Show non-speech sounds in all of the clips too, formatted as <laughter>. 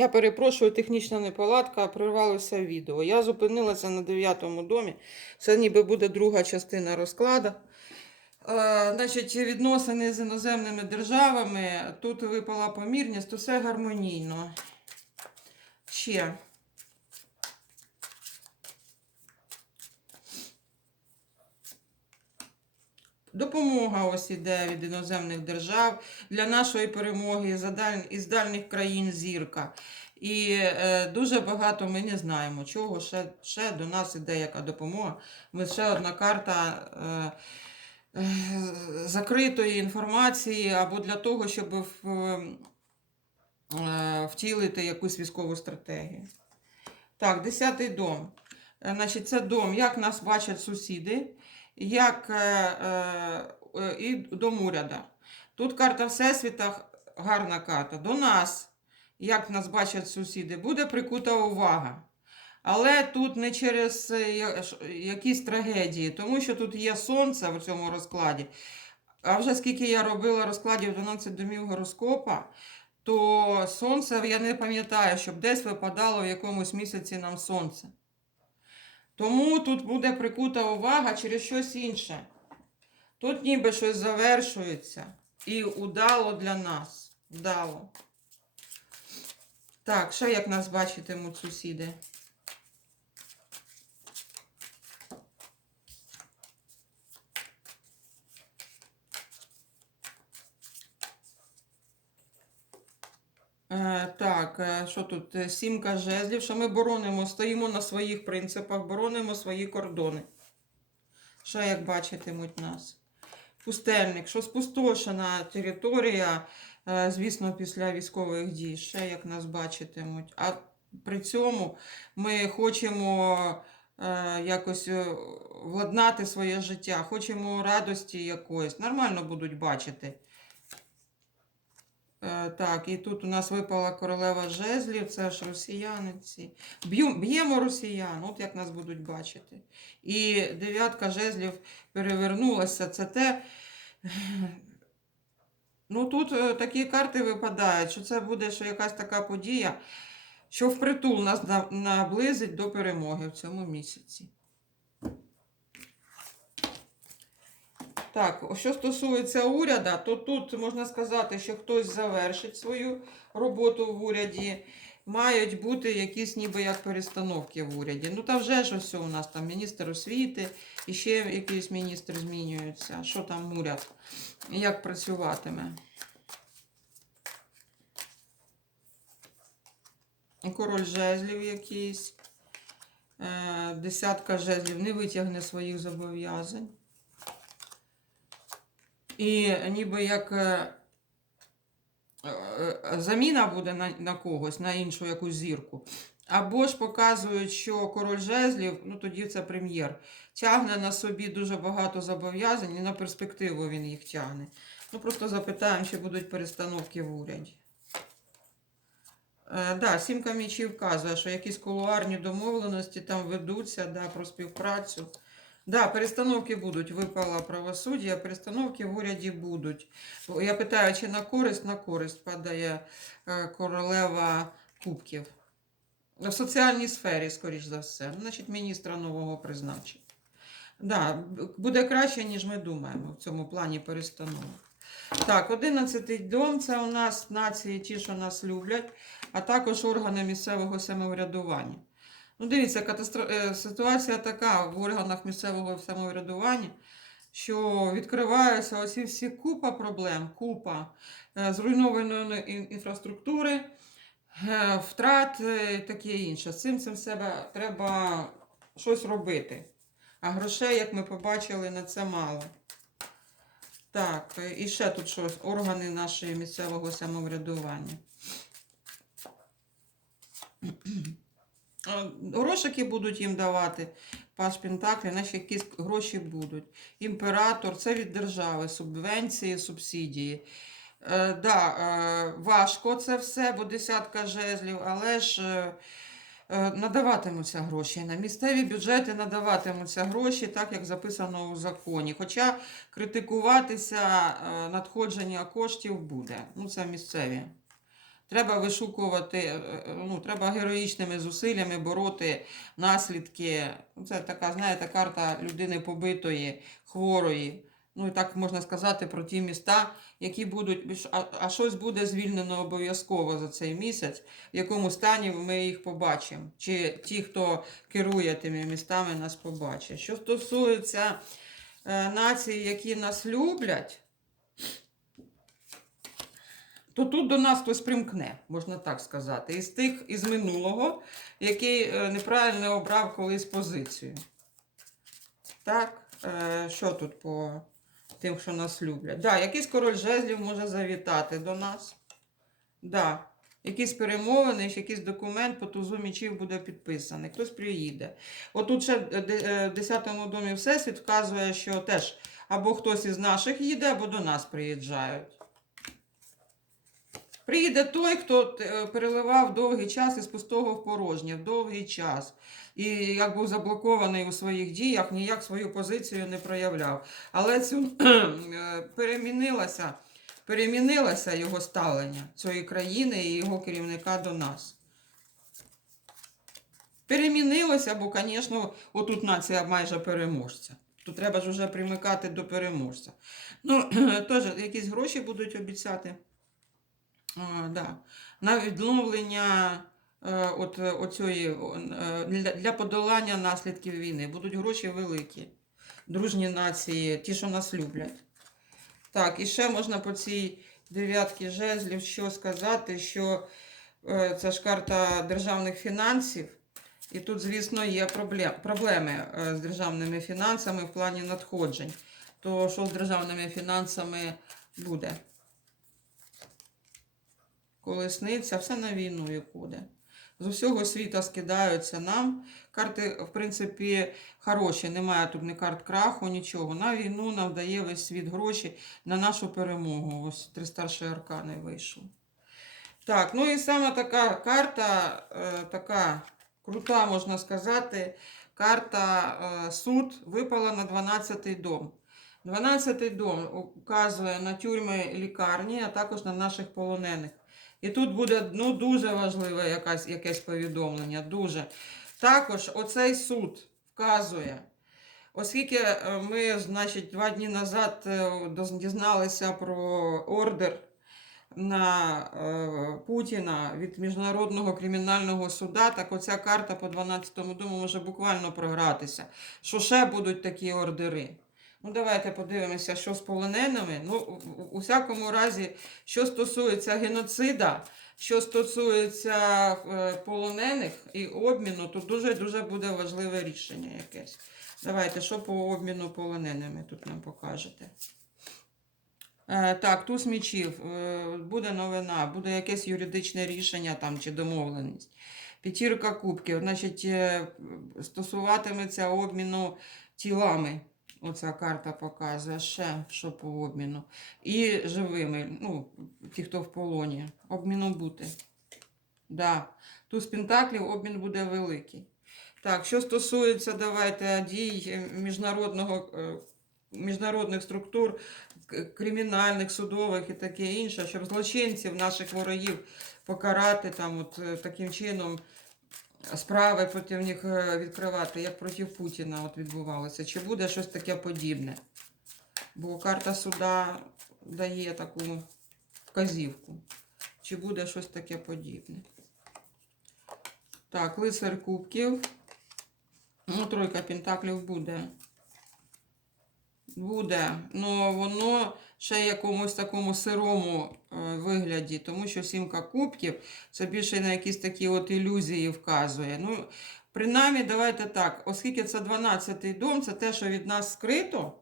Я перепрошую, технічна неполадка, прорвалося відео. Я зупинилася на дев'ятому домі. Це ніби буде друга частина розкладу. Е, значить, відносини з іноземними державами. Тут випала помірність, усе гармонійно. Ще. Допомога ось іде від іноземних держав для нашої перемоги із дальніх країн зірка. І е, дуже багато ми не знаємо, чого ще, ще до нас іде яка допомога. Ми ще одна карта е, е, закритої інформації або для того, щоб в, е, втілити якусь військову стратегію. Так, десятий дом. Е, Значить, це дом, як нас бачать сусіди, як е, е, е, і дом уряда. Тут карта Всесвіта, гарна карта. До нас, як нас бачать сусіди, буде прикута увага. Але тут не через якісь трагедії, тому що тут є сонце в цьому розкладі. А вже скільки я робила розкладів 12 домів гороскопа, то сонце я не пам'ятаю, щоб десь випадало в якомусь місяці нам сонце. Тому тут буде прикута увага через щось інше. Тут ніби щось завершується. І удало для нас. Вдало. Так, ще як нас бачитимуть сусіди. Так, е, що тут? Е, Сімка жезлів, що ми боронимо, стоїмо на своїх принципах, боронимо свої кордони. Ще як бачитимуть нас. Пустельник, що спустошена територія, е, звісно, після військових дій, ще як нас бачитимуть. А при цьому ми хочемо е, якось е, владнати своє життя, хочемо радості якоїсь. Нормально будуть бачити. Е, Так, і тут у нас випала королева жезлів, це ж росіяни ці. Б'ємо росіян, от як нас будуть бачити. І дев'ятка жезлів перевернулася. Це те. Ну тут е, такі карти випадають, що це буде що якась така подія, що впритул нас наблизить до перемоги в цьому місяці. Так, що стосується уряду, то тут можна сказати, що хтось завершить свою роботу в уряді. Мають бути якісь ніби як перестановки в уряді. Ну, та вже ж ось у нас там міністр освіти, і ще якийсь міністр змінюється. Що там уряд? Як працюватиме? Король жезлів якийсь. Е, Десятка жезлів не витягне своїх зобов'язань. І ніби як е, е, заміна буде на, на когось, на іншу якусь зірку. Або ж показують, що король жезлів, ну тоді це прем'єр, тягне на собі дуже багато зобов'язань і на перспективу він їх тягне. Ну просто запитаємо, чи будуть перестановки в уряді. Е, да, сімка мічів вказує, що якісь кулуарні домовленості там ведуться да, про співпрацю. Да, перестановки будуть. Випала правосуддя, перестановки в уряді будуть. Я питаю, чи на користь, на користь падає е, королева кубків. В соціальній сфері, скоріш за все. Значить, міністра нового призначення. Да, буде краще, ніж ми думаємо в цьому плані перестановок. Так, 11-й дом це у нас нації, ті, що нас люблять, а також органи місцевого самоврядування. Ну, дивіться, катастро... е, ситуація така в органах місцевого самоврядування, що відкриваються оці всі купа проблем, купа е, зруйнованої інфраструктури, е, втрат і таке інше. З цим цим себе треба щось робити. А грошей, як ми побачили, на це мало. Так, і ще тут щось, органи нашої місцевого самоврядування. Грошики будуть їм давати, паш Пентаклі, наші якісь гроші будуть. Імператор, це від держави, субвенції, субсидії. Е, да, е, важко це все, бо десятка жезлів, але ж е, е, надаватимуться гроші. На місцеві бюджети надаватимуться гроші, так як записано у законі. Хоча критикуватися е, надходження коштів буде. Ну, це місцеві. Треба вишукувати, е, е, ну, треба героїчними зусиллями бороти наслідки. Це така, знаєте, карта людини побитої, хворої. Ну і так можна сказати про ті міста, які будуть, а, щось буде звільнено обов'язково за цей місяць, в якому стані ми їх побачимо. Чи ті, хто керує тими містами, нас побачать. Що стосується е, націй, які нас люблять, то тут до нас хтось примкне, можна так сказати, із тих із минулого, який е, неправильно обрав колись позицію. Так, е, що тут по тим, що нас люблять? Да, якийсь король жезлів може завітати до нас. Да. Якісь перемовини, якийсь документ по тузу мічів буде підписаний. Хтось приїде. Отут ще е, в 10-му домі Всесвіт вказує, що теж або хтось із наших їде, або до нас приїжджають. Приїде той, хто е, переливав довгий час із пустого в порожнє, довгий час. І як був заблокований у своїх діях, ніяк свою позицію не проявляв. Але цю е, перемінилося, перемінилося його ставлення цієї країни і його керівника до нас. Перемінилося, бо, звісно, отут нація майже переможця. Тут треба ж вже примикати до переможця. Ну, <clears throat> теж якісь гроші будуть обіцяти. Да. На відновлення е, от, е, оцьої, е, для, подолання наслідків війни. Будуть гроші великі. Дружні нації, ті, що нас люблять. Так, і ще можна по цій дев'ятки жезлів що сказати, що це ж карта державних фінансів. І тут, звісно, є проблеми з державними фінансами в плані надходжень. То що з державними фінансами буде? Колесниця, все на війну іде. З усього світу скидаються нам. Карти, в принципі, хороші. Немає тут ні карт краху, нічого. На війну нам дає весь світ гроші на нашу перемогу. Ось три старші аркани вийшов. Так, ну і саме така карта, е, така крута, можна сказати. Карта е, суд випала на 12-й дом. 12-й дом указує на тюрми лікарні, а також на наших полонених. І тут буде ну, дуже важливе якась, якесь повідомлення. Дуже. Також оцей суд вказує, оскільки е, ми, значить, два дні назад е, дізналися про ордер на е, Путіна від Міжнародного кримінального суда, так оця карта по 12-му дому може буквально програтися. Що ще будуть такі ордери? Ну, давайте подивимося, що з полоненими. Ну, у- всякому разі, що стосується геноцида, що стосується е, полонених і обміну, то дуже-дуже буде важливе рішення якесь. Давайте, що по обміну полоненими тут нам покажете. Е, так, туз мічів. Е, буде новина, буде якесь юридичне рішення там чи домовленість. П'ятірка кубків, значить, стосуватиметься обміну тілами. Оця карта показує ще, що по обміну. І живими, ну, ті, хто в полоні. Обміну бути. Да. Туз пентаклів обмін буде великий. Так, що стосується, давайте, дій міжнародного, е, міжнародних структур, кримінальних, судових і таке інше, щоб злочинців, наших ворогів покарати там, от, е, таким чином справи проти них е, відкривати, як проти Путіна от відбувалося. Чи буде щось таке подібне? Бо карта суда дає таку вказівку. Чи буде щось таке подібне? Так, лицар кубків. Ну, тройка пентаклів буде. Буде. Ну, воно ще якомусь такому сирому е, вигляді, тому що сімка кубків це більше на якісь такі от ілюзії вказує. Ну, принаймні, давайте так, оскільки це 12-й дом, це те, що від нас скрито,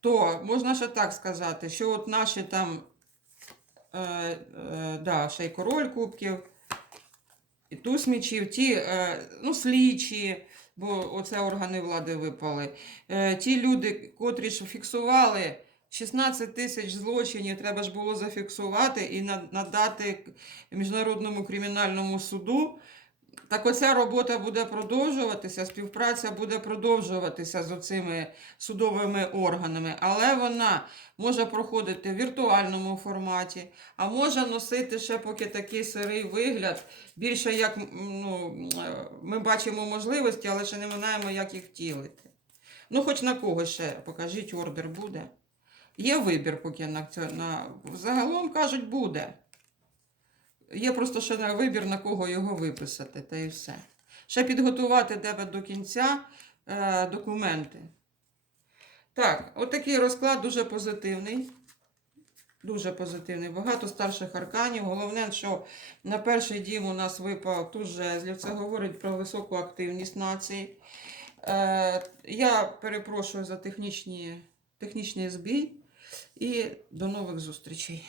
то можна ще так сказати, що от наші там, е, е, да, ще й король кубків, і туз мічів, ті е, ну, слідчі, бо оце органи влади випали. Е, ті люди, котрі ж фіксували 16 тисяч злочинів, треба ж було зафіксувати і на- надати Міжнародному кримінальному суду Так оця робота буде продовжуватися, співпраця буде продовжуватися з оцими судовими органами, але вона може проходити в віртуальному форматі, а може носити ще поки такий сирий вигляд. Більше як ну, е, ми бачимо можливості, але ще не знаємо, як їх втілити. Ну, хоч на кого ще покажіть, ордер буде. Є вибір поки на. На... Загалом кажуть, буде. Є просто ще на вибір, на кого його виписати, та і все. Ще підготувати тебе до кінця е, документи. Так, отакий розклад дуже позитивний. Дуже позитивний. Багато старших арканів. Головне, що на перший дім у нас випав туз жезлів. Це говорить про високу активність нації. Е, я перепрошую за технічні, технічний збій і до нових зустрічей.